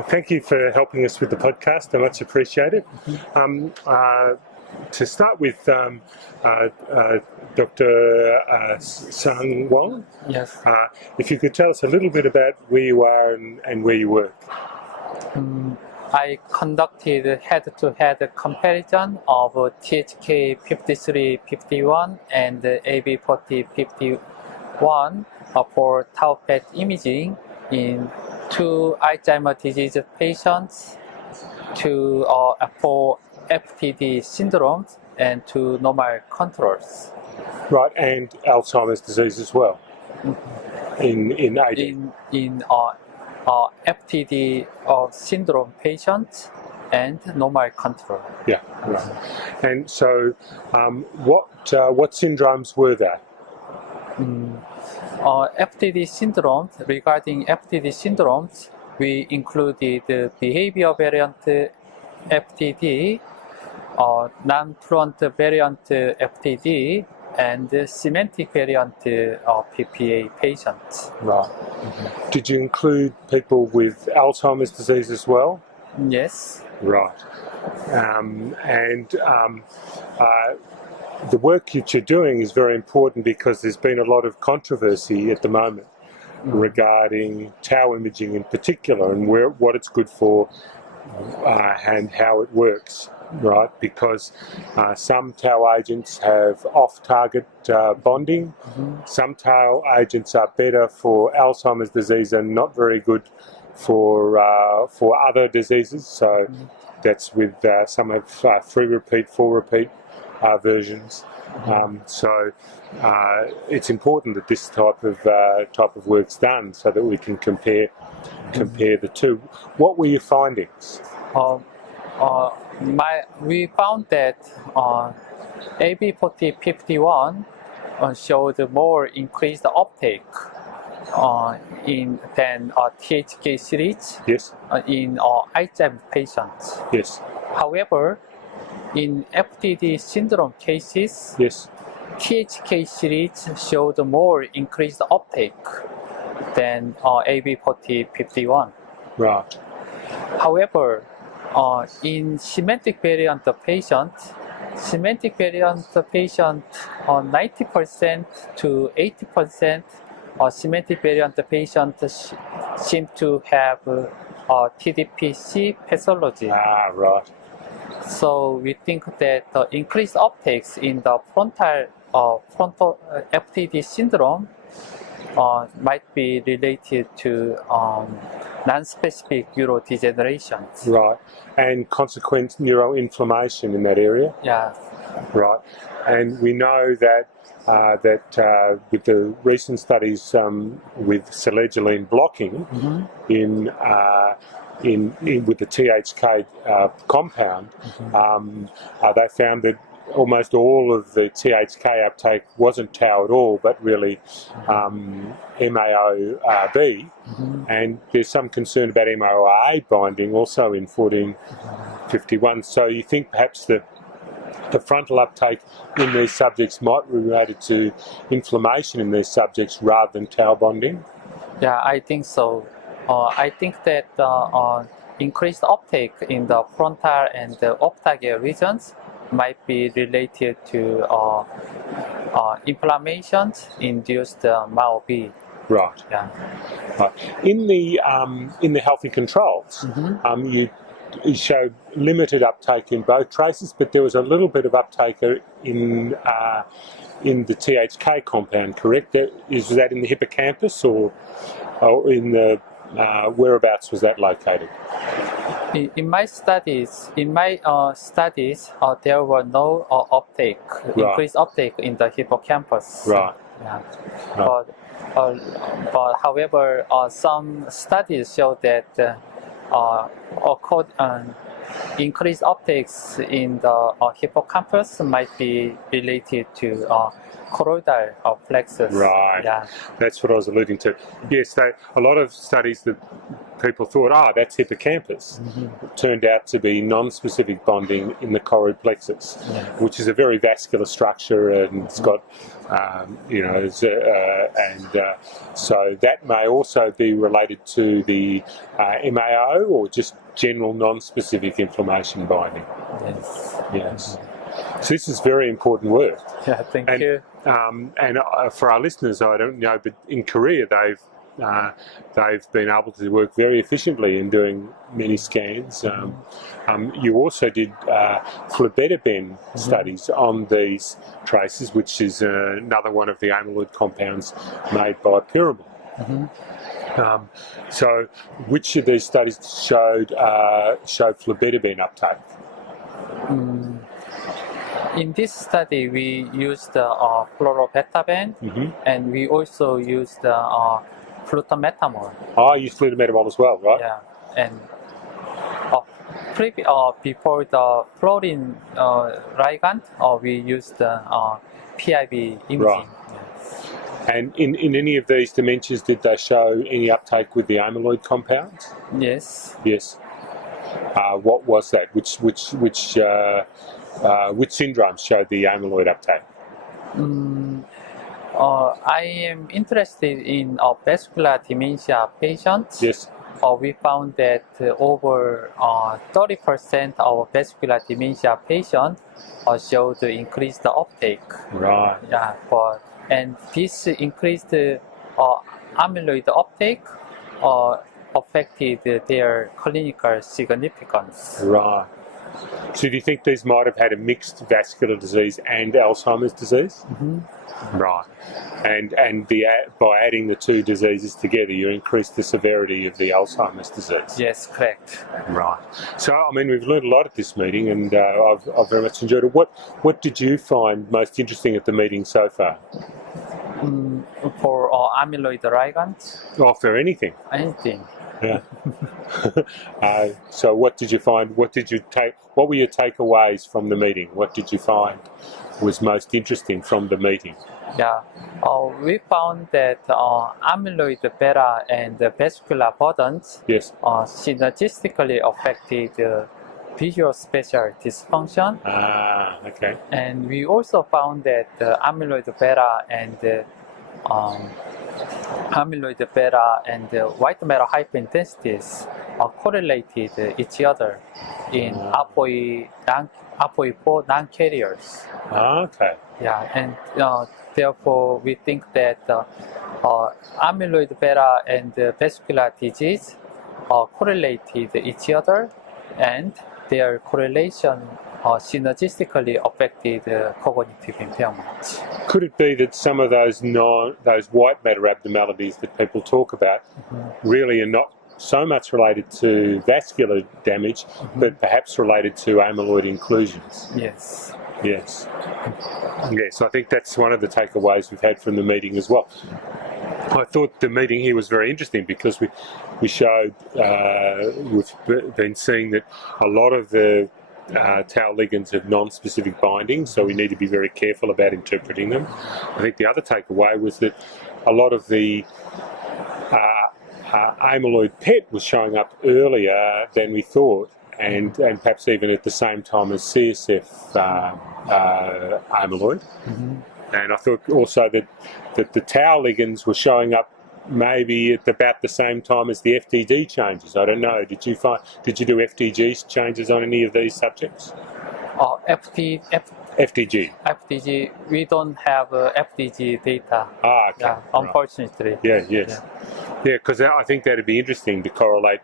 Thank you for helping us with the podcast. I much appreciate it. To start with, Dr. Sang Won, Yes. if you could tell us a little bit about where you are and where you work. I conducted head-to-head comparison of THK 5351 and AB40 51 for tau PET imaging in 2 Alzheimer's disease patients, for FTD syndromes, and 2 normal controls. Right, and Alzheimer's disease as well. In AD. In FTD syndrome patients and normal control. Yeah, right. And so, what syndromes were there? FTD syndromes. Regarding FTD syndromes, we included behavior variant FTD, non-fluent variant FTD, and semantic variant PPA patients. Right. Did you include people with Alzheimer's disease as well? Yes. Right. The work that you're doing is very important because there's been a lot of controversy at the moment regarding tau imaging in particular and what it's good for and how it works. Right, because some tau agents have off-target bonding. Some tau agents are better for Alzheimer's disease and not very good for other diseases. So that's with some have 3 repeat, 4 repeat versions. So it's important that this type of work's done so that we can compare the two. What were your findings? We found that AB4051 showed more increased uptake than THK series. Yes. In Alzheimer's patients. Yes. However, in FTD syndrome cases, yes, THK series showed more increased uptake than AB4051. Right. However, in semantic variant patients, 90% to 80% semantic variant patients seem to have TDP-C pathology. Right. So we think that the increased uptakes in the frontal FTD syndrome might be related to non-specific neurodegeneration. Right, and consequent neuroinflammation in that area. Yeah. Right, and we know that with the recent studies with selegiline blocking with the THK compound, they found that almost all of the THK uptake wasn't tau at all, but really MAO-B, and there's some concern about MAO-A binding also in 1451. So you think perhaps the frontal uptake in these subjects might be related to inflammation in these subjects rather than tau bonding? Yeah, I think so. I think that increased uptake in the frontal and the off-target regions might be related to inflammations induced MAO-B. Right. Yeah. Right. In the healthy controls, you showed limited uptake in both traces, but there was a little bit of uptake in the THK compound. Correct? Is that in the hippocampus or in the whereabouts was that located? In my studies, there were no increased uptake in the hippocampus. Right. Yeah. Right. But however, some studies show that increased uptakes in the hippocampus might be related to choroidal plexus. Right. Yeah. That's what I was alluding to. Yes, a lot of studies that people thought, that's hippocampus, turned out to be non-specific bonding in the choroid plexus, which is a very vascular structure and it's got So that may also be related to the MAO or just general non-specific inflammation binding. Yes. Yes. So this is very important work. Yeah, thank you. And for our listeners, I don't know, but in Korea they've been able to work very efficiently in doing many scans. You also did phlebotomy studies on these traces, which is another one of the amyloid compounds made by pyramid. So which of these studies showed phlebotomy uptake? In this study, we used fluorobetabine, and we also used flutometamol. I used flutometamol as well, right? Yeah, and before the fluorine ligand, we used PIB imaging. Right. Yes. And in any of these dementias, did they show any uptake with the amyloid compounds? Yes. Yes. What was that? Which syndromes showed the amyloid uptake? I am interested in vascular dementia patients. Yes. We found that over 30% of vascular dementia patients showed increased uptake. Right. Yeah, and this increased amyloid uptake affected their clinical significance. Right. So do you think these might have had a mixed vascular disease and Alzheimer's disease? Right. And by adding the two diseases together, you increase the severity of the Alzheimer's disease. Yes, correct. Right. So, I mean, we've learned a lot at this meeting, and I've very much enjoyed it. What did you find most interesting at the meeting so far? For amyloid ligands? Oh, for anything. Anything. Yeah. So what did you find? What were your takeaways from the meeting? What did you find was most interesting from the meeting? Yeah, we found that amyloid beta and the vascular burdens Yes. synergistically affected visual spatial dysfunction. Okay. And we also found that amyloid beta and white matter hyperintensities correlated each other in APOE4 non-carriers. Okay. Yeah, and therefore we think that amyloid beta and vascular disease correlated each other, and their correlation synergistically affected cognitive impairment. Could it be that some of those white matter abnormalities that people talk about really are not so much related to vascular damage, but perhaps related to amyloid inclusions? Yes. Yes. Yes, I think that's one of the takeaways we've had from the meeting as well. I thought the meeting here was very interesting because we showed, we've been seeing that a lot of the tau ligands have non-specific bindings, so we need to be very careful about interpreting them. I think the other takeaway was that a lot of the amyloid PET was showing up earlier than we thought, and perhaps even at the same time as CSF amyloid. And I thought also that the tau ligands were showing up maybe at about the same time as the FTG changes. I don't know. Did you do FTG changes on any of these subjects? FTG. We don't have FTG data. Okay. Yeah, unfortunately. Yeah. Yes. Yeah, because I think that'd be interesting to correlate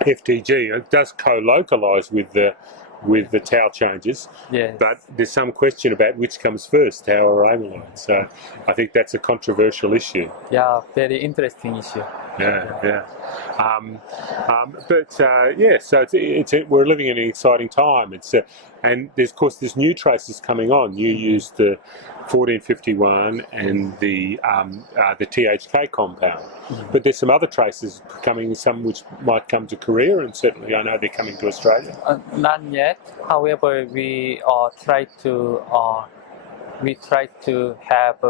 FTG. It does co-localize with the tau changes, Yes. but there's some question about which comes first, tau or amyloid. So I think that's a controversial issue. Yeah, very interesting issue. Yeah. So we're living in an exciting time. And there's of course there's new traces coming on. You used the 1451 and the THK compound, but there's some other traces coming. Some which might come to Korea, and certainly I know they're coming to Australia. Not yet. However, we try to have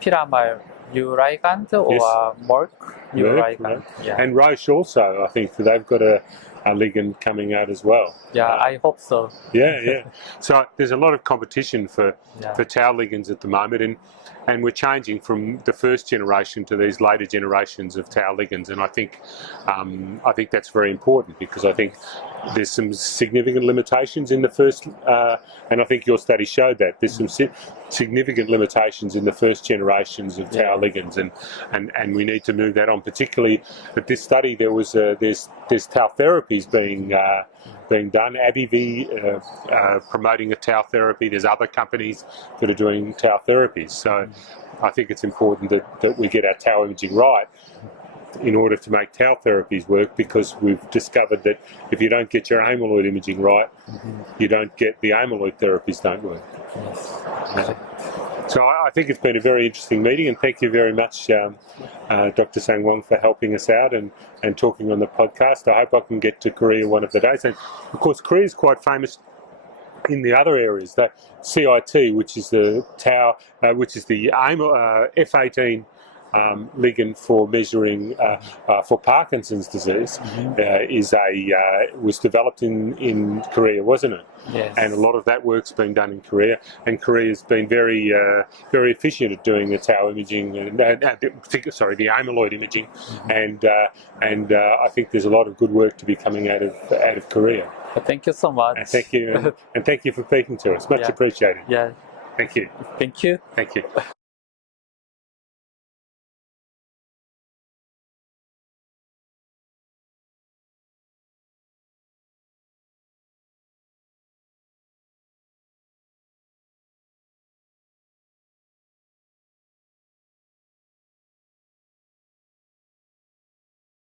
pyramid ligand or Yes. Merck ligand. Yeah. And Roche also, I think they've got a ligand coming out as well. Yeah, I hope so. Yeah. So there's a lot of competition for Yeah. tau ligands at the moment, and we're changing from the first generation to these later generations of tau ligands, and I think that's very important, because I think there's some significant limitations in the first, and I think your study showed that there's some significant limitations in the first generations of tau ligands, and we need to move that on. Particularly at this study, there's tau therapies being done. AbbVie promoting a tau therapy. There's other companies that are doing tau therapies. So I think it's important that we get our tau imaging right in order to make tau therapies work, because we've discovered that if you don't get your amyloid imaging right, you don't get the amyloid therapies don't work. Yes. So I think it's been a very interesting meeting, and thank you very much, Dr. Sang Won, for helping us out and talking on the podcast. I hope I can get to Korea one of the days. And of course, Korea is quite famous in the other areas. That CIT, which is the tau, which is the F18 ligand for measuring for Parkinson's disease, was developed in Korea, wasn't it? Yes. And a lot of that work's been done in Korea, and Korea's been very efficient at doing the tau imaging, and the amyloid imaging, and I think there's a lot of good work to be coming out of Korea. Thank you so much. And thank you for speaking to us. Much appreciated. Yeah. Thank you. Thank you. Thank you.